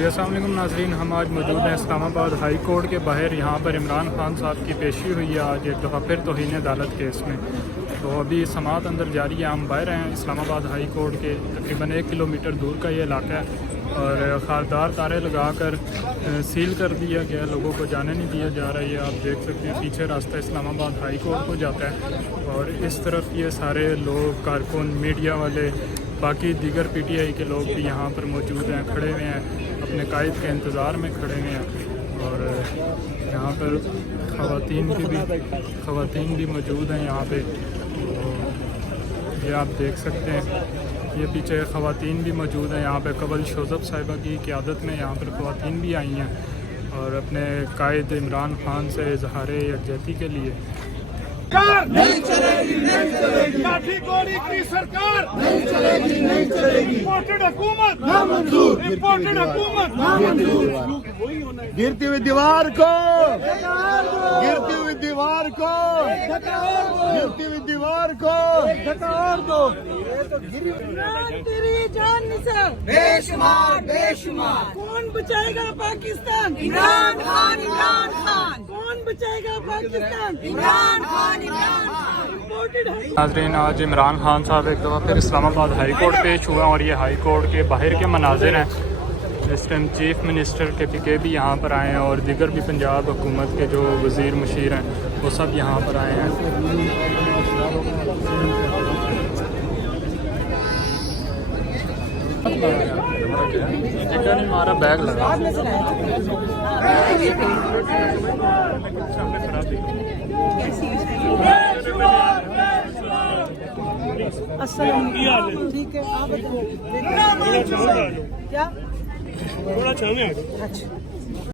जी अस्सलाम वालेकुम नाज़रीन, हम आज मौजूद हैं इस्लामाबाद हाई कोर्ट के बाहर। यहाँ पर इमरान खान साहब की पेशी हुई है आज एक दफ़ा फिर तौहीन अदालत केस में। तो अभी समाअत अंदर जारी है। हम बाहर हैं इस्लामाबाद हाई कोर्ट के, तकरीबन 1 किलोमीटर दूर का ये इलाका है और खारदार तारे लगा कर सील कर दिया गया, लोगों को जाने नहीं दिया जा रहा है। ये आप देख सकते हैं पीछे रास्ता इस्लामाबाद हाई कोर्ट को जाता है और इस तरफ ये सारे लोग, कारकुन, मीडिया वाले, बाकी दीगर PTI के लोग भी यहाँ पर मौजूद हैं, खड़े हुए हैं, अपने कायद के इंतज़ार में खड़े हुए हैं। और यहाँ पर ख़वातीन भी मौजूद हैं यहाँ पे। ये आप देख सकते हैं, ये पीछे ख़वातीन भी मौजूद हैं यहाँ पे। कबल शोज़ब साहिबा की क़यादत में यहाँ पर ख़वातीन भी आई हैं और अपने कायद इमरान खान से इज़हार यकजहती के लिए। नहीं चलेगी, नहीं चलेगी। लाठी गोली की सरकार नहीं चलेगी, नहीं चलेगी। इम्पोर्टेड हुकूमत नामंजूर, इम्पोर्टेड हुकूमत नामंजूर। गिरती हुई दीवार को, गिरती हुई दीवार को, गिरती हुई दीवार को और दो। तेरी जान निसार बेशुमार बेशुमार। कौन बचाएगा पाकिस्तान? इमरान खान, इमरान खान। कौन बचाएगा पाकिस्तान? इमरान खान, इमरान खान। नाज़रीन, आज इमरान खान साहब एक दफ़ा फिर इस्लामाबाद हाई कोर्ट पेश हुआ और ये हाई कोर्ट के बाहर के मनाजिर हैं। इस टाइम चीफ मिनिस्टर के भी यहाँ पर आए हैं और दीगर भी पंजाब हुकूमत के जो वज़ीर मुशीर हैं वो सब यहाँ पर आए हैं। हमारा बैग लगा ठीक है, आप बताओ क्या? थोड़ा छामे आ जाओ। अच्छा।